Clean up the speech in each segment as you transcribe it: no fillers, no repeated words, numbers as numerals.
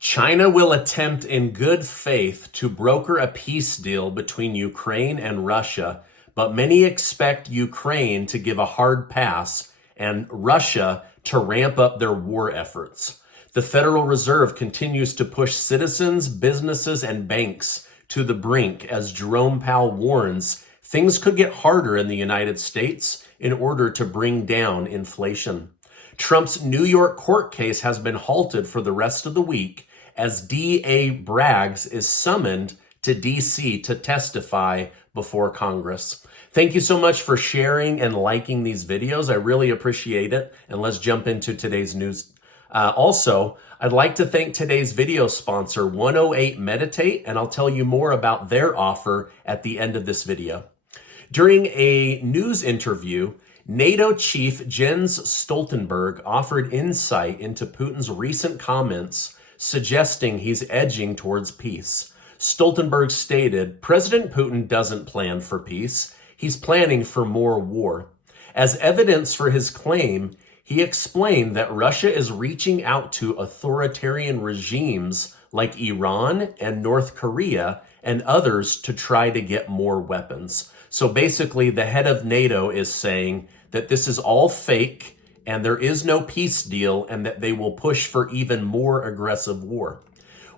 China will attempt in good faith to broker a peace deal between Ukraine and Russia, but many expect Ukraine to give a hard pass and Russia to ramp up their war efforts. The Federal Reserve continues to push citizens, businesses, and banks to the brink as Jerome Powell warns things could get harder in the United States in order to bring down inflation. Trump's New York court case has been halted for the rest of the week as D.A. Braggs is summoned to D.C. to testify before Congress. Thank you so much for sharing and liking these videos. I really appreciate it. And let's jump into today's news. Also, I'd like to thank today's video sponsor, 108 Meditate, and I'll tell you more about their offer at the end of this video. During a news interview, NATO chief Jens Stoltenberg offered insight into Putin's recent comments suggesting he's edging towards peace. Stoltenberg stated, President Putin doesn't plan for peace. He's planning for more war. As evidence for his claim, he explained that Russia is reaching out to authoritarian regimes like Iran and North Korea and others to try to get more weapons. So basically, the head of NATO is saying that this is all fake and there is no peace deal and that they will push for even more aggressive war.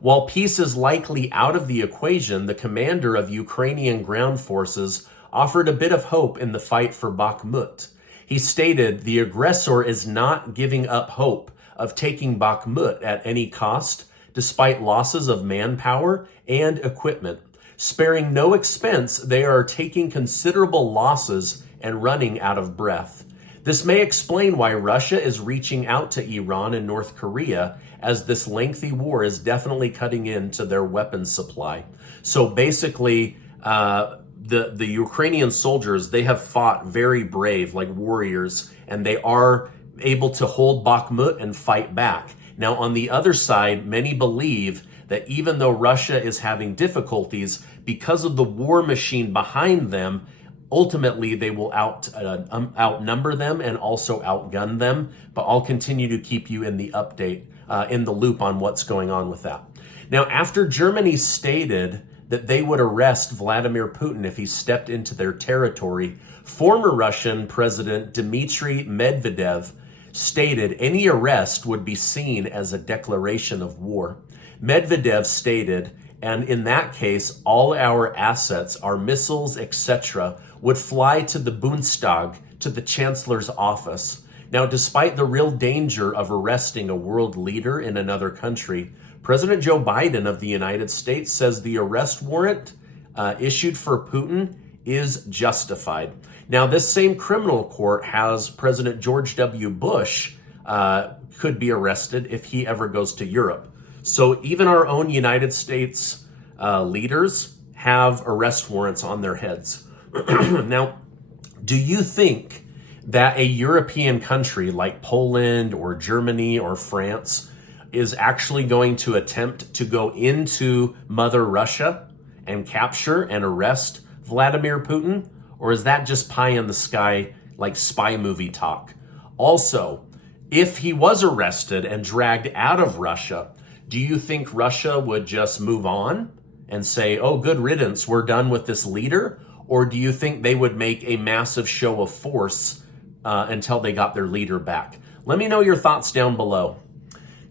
While peace is likely out of the equation, the commander of Ukrainian ground forces offered a bit of hope in the fight for Bakhmut. He stated the aggressor is not giving up hope of taking Bakhmut at any cost, despite losses of manpower and equipment. Sparing no expense, they are taking considerable losses and running out of breath. This may explain why Russia is reaching out to Iran and North Korea, as this lengthy war is definitely cutting into their weapons supply. So basically, the Ukrainian soldiers, they have fought very brave, like warriors, and they are able to hold Bakhmut and fight back. Now, on the other side, many believe that even though Russia is having difficulties, because of the war machine behind them, ultimately they will outnumber them and also outgun them. But I'll continue to keep you in the update, in the loop on what's going on with that. Now, after Germany stated that they would arrest Vladimir Putin if he stepped into their territory, former Russian President Dmitry Medvedev stated any arrest would be seen as a declaration of war. Medvedev stated, and in that case, all our assets, our missiles, etc., would fly to the Bundestag, to the Chancellor's office. Now, despite the real danger of arresting a world leader in another country, President Joe Biden of the United States says the arrest warrant issued for Putin is justified. Now, this same criminal court has President George W. Bush could be arrested if he ever goes to Europe. So even our own United States leaders have arrest warrants on their heads. Now, do you think that a European country like Poland or Germany or France is actually going to attempt to go into Mother Russia and capture and arrest Vladimir Putin? Or is that just pie in the sky, like spy movie talk? Also, if he was arrested and dragged out of Russia, do you think Russia would just move on and say, oh, good riddance, we're done with this leader? Or do you think they would make a massive show of force until they got their leader back? Let me know your thoughts down below.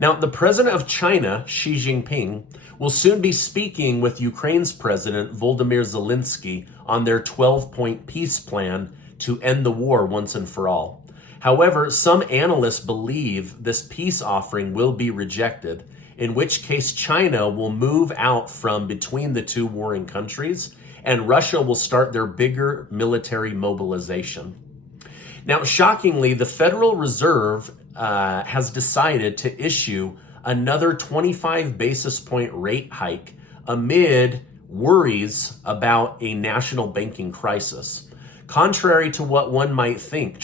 Now, the president of China, Xi Jinping, will soon be speaking with Ukraine's president, Volodymyr Zelensky, on their 12-point peace plan to end the war once and for all. However, some analysts believe this peace offering will be rejected, in which case China will move out from between the two warring countries, and Russia will start their bigger military mobilization. Now, shockingly, the Federal Reserve has decided to issue another 25 basis point rate hike amid worries about a national banking crisis. Contrary to what one might think,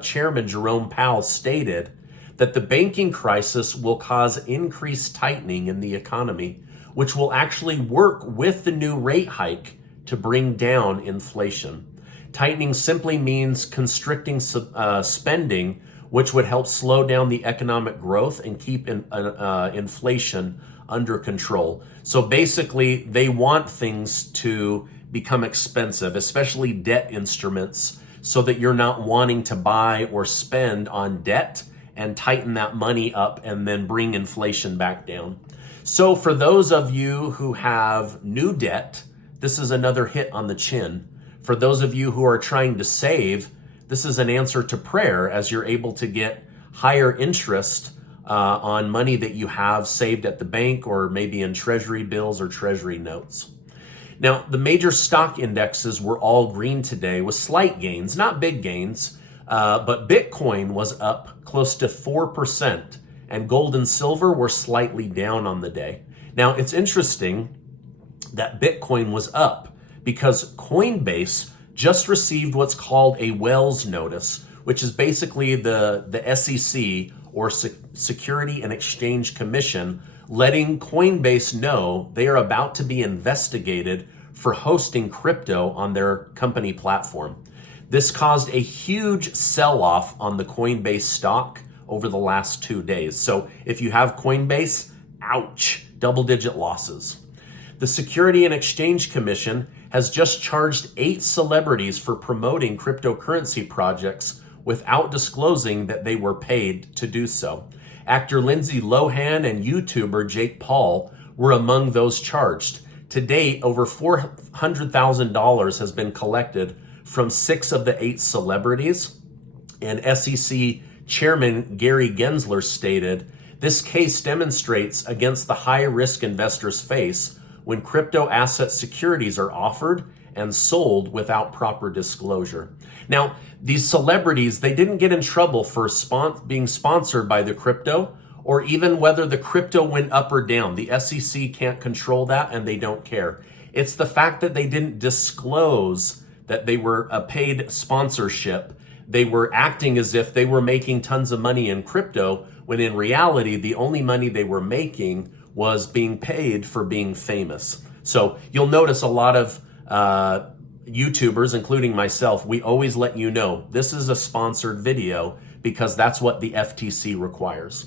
Chairman Jerome Powell stated that the banking crisis will cause increased tightening in the economy, which will actually work with the new rate hike to bring down inflation. Tightening simply means constricting spending, which would help slow down the economic growth and keep inflation under control. So basically, they want things to become expensive, especially debt instruments, so that you're not wanting to buy or spend on debt and tighten that money up and then bring inflation back down. So for those of you who have new debt, this is another hit on the chin. For those of you who are trying to save, this is an answer to prayer, as you're able to get higher interest on money that you have saved at the bank or maybe in treasury bills or treasury notes. Now, the major stock indexes were all green today with slight gains, not big gains, but Bitcoin was up close to 4%, and gold and silver were slightly down on the day. Now, it's interesting that Bitcoin was up because Coinbase just received what's called a Wells notice, which is basically the SEC, or Security and Exchange Commission, letting Coinbase know they are about to be investigated for hosting crypto on their company platform. This caused a huge sell-off on the Coinbase stock over the last 2 days. So if you have Coinbase, ouch, double-digit losses. The Security and Exchange Commission has just charged 8 celebrities for promoting cryptocurrency projects without disclosing that they were paid to do so. Actor Lindsay Lohan and YouTuber Jake Paul were among those charged. To date, over $400,000 has been collected from 6 of the 8 celebrities, and SEC Chairman Gary Gensler stated, "This case demonstrates against the high risk investors face when crypto asset securities are offered and sold without proper disclosure." Now, these celebrities, they didn't get in trouble for being sponsored by the crypto, or even whether the crypto went up or down. The SEC can't control that, and they don't care. It's the fact that they didn't disclose that they were a paid sponsorship. They were acting as if they were making tons of money in crypto, when in reality, the only money they were making was being paid for being famous. So you'll notice a lot of YouTubers, including myself, we always let you know this is a sponsored video because that's what the FTC requires.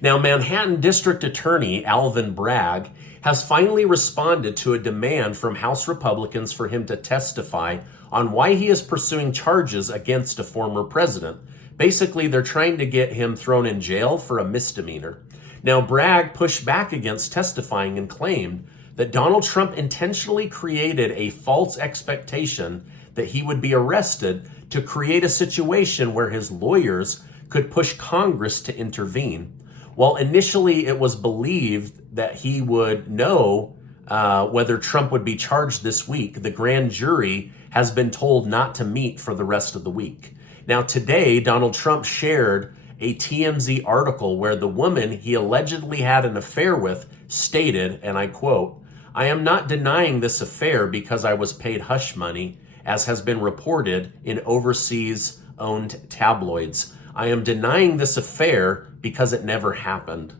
Now, Manhattan District Attorney Alvin Bragg has finally responded to a demand from House Republicans for him to testify on why he is pursuing charges against a former president. Basically, they're trying to get him thrown in jail for a misdemeanor. Now, Bragg pushed back against testifying and claimed that Donald Trump intentionally created a false expectation that he would be arrested to create a situation where his lawyers could push Congress to intervene. While initially it was believed that he would know whether Trump would be charged this week, the grand jury has been told not to meet for the rest of the week. Now, today, Donald Trump shared a TMZ article where the woman he allegedly had an affair with stated, and I quote, "I am not denying this affair because I was paid hush money, as has been reported in overseas-owned tabloids. I am denying this affair because it never happened."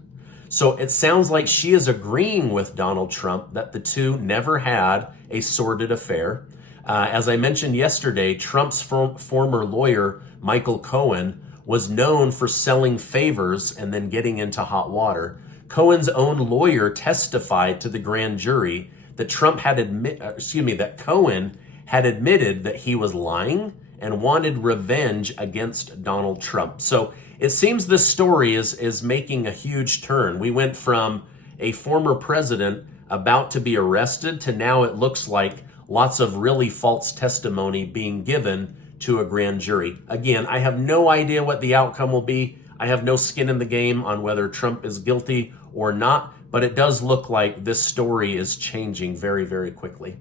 So it sounds like she is agreeing with Donald Trump that the two never had a sordid affair. As I mentioned yesterday, Trump's former lawyer, Michael Cohen, was known for selling favors and then getting into hot water. Cohen's own lawyer testified to the grand jury that that Cohen had admitted that he was lying and wanted revenge against Donald Trump. So it seems this story is making a huge turn. We went from a former president about to be arrested to now it looks like lots of really false testimony being given to a grand jury. Again, I have no idea what the outcome will be. I have no skin in the game on whether Trump is guilty or not, but it does look like this story is changing very, very quickly.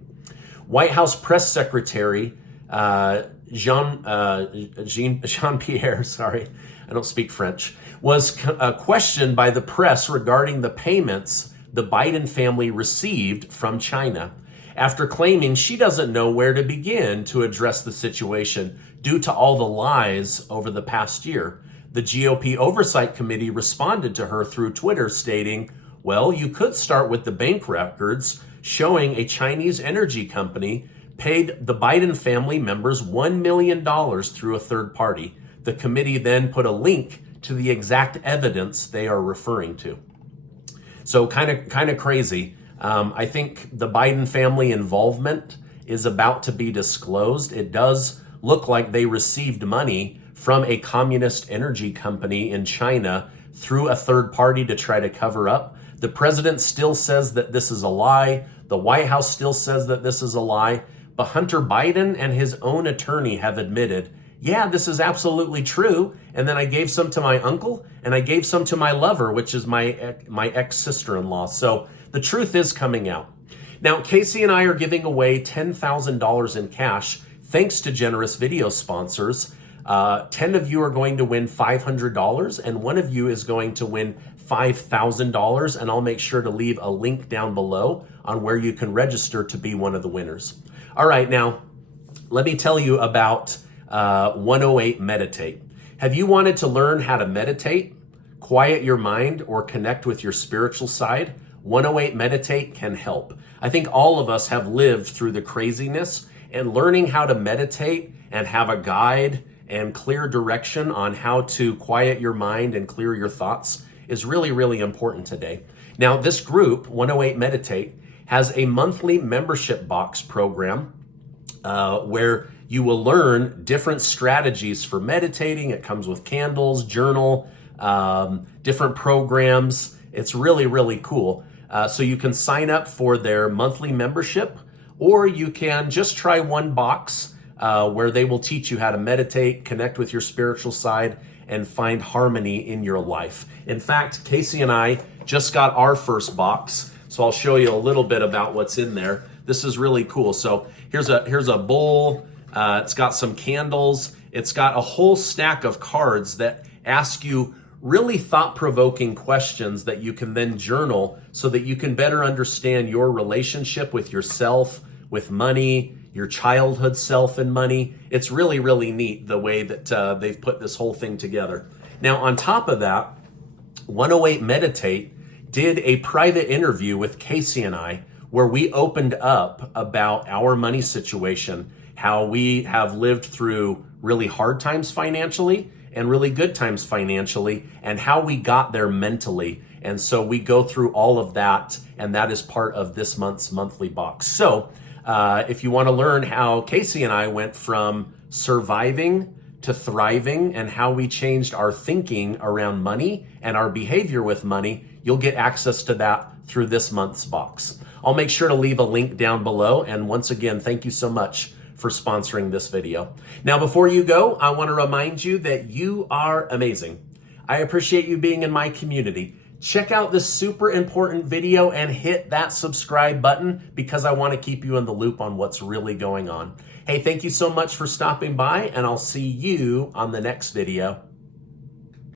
White House Press Secretary Jean-Pierre, sorry, I don't speak French, was questioned by the press regarding the payments the Biden family received from China, after claiming she doesn't know where to begin to address the situation due to all the lies over the past year. The GOP Oversight Committee responded to her through Twitter stating, "Well, you could start with the bank records showing a Chinese energy company paid the Biden family members $1 million through a third party. the committee then put a link to the exact evidence they are referring to. So kind of crazy. I think the Biden family involvement is about to be disclosed. It does look like they received money from a communist energy company in China through a third party to try to cover up. The president still says that this is a lie. The White House still says that this is a lie. But Hunter Biden and his own attorney have admitted, yeah, this is absolutely true. And then I gave some to my uncle and I gave some to my lover, which is my ex-sister-in-law. So the truth is coming out. Now, Casey and I are giving away $10,000 in cash thanks to generous video sponsors. 10 of you are going to win $500 and one of you is going to win $5,000, and I'll make sure to leave a link down below on where you can register to be one of the winners. All right, now let me tell you about 108 Meditate. Have you wanted to learn how to meditate, quiet your mind, or connect with your spiritual side? 108 Meditate can help. I think all of us have lived through the craziness, and learning how to meditate and have a guide and clear direction on how to quiet your mind and clear your thoughts is really, really important today. Now, this group, 108 Meditate, has a monthly membership box program where you will learn different strategies for meditating. It comes with candles, journal, different programs. It's really, really cool. So you can sign up for their monthly membership, or you can just try one box where they will teach you how to meditate, connect with your spiritual side, and find harmony in your life. In fact, Casey and I just got our first box, so I'll show you a little bit about what's in there. This is really cool. So here's a bowl. It's got some candles. It's got a whole stack of cards that ask you really thought-provoking questions that you can then journal so that you can better understand your relationship with yourself, with money, your childhood self and money. It's really, really neat the way that they've put this whole thing together. Now, on top of that, 108 Meditate did a private interview with Casey and I where we opened up about our money situation, how we have lived through really hard times financially and really good times financially, and how we got there mentally. And so we go through all of that, and that is part of this month's monthly box. So if you want to learn how Casey and I went from surviving to thriving and how we changed our thinking around money and our behavior with money, you'll get access to that through this month's box. I'll make sure to leave a link down below. And once again, thank you so much for sponsoring this video. Now, before you go, I want to remind you that you are amazing. I appreciate you being in my community. Check out this super important video and hit that subscribe button because I want to keep you in the loop on what's really going on. Hey, thank you so much for stopping by, and I'll see you on the next video.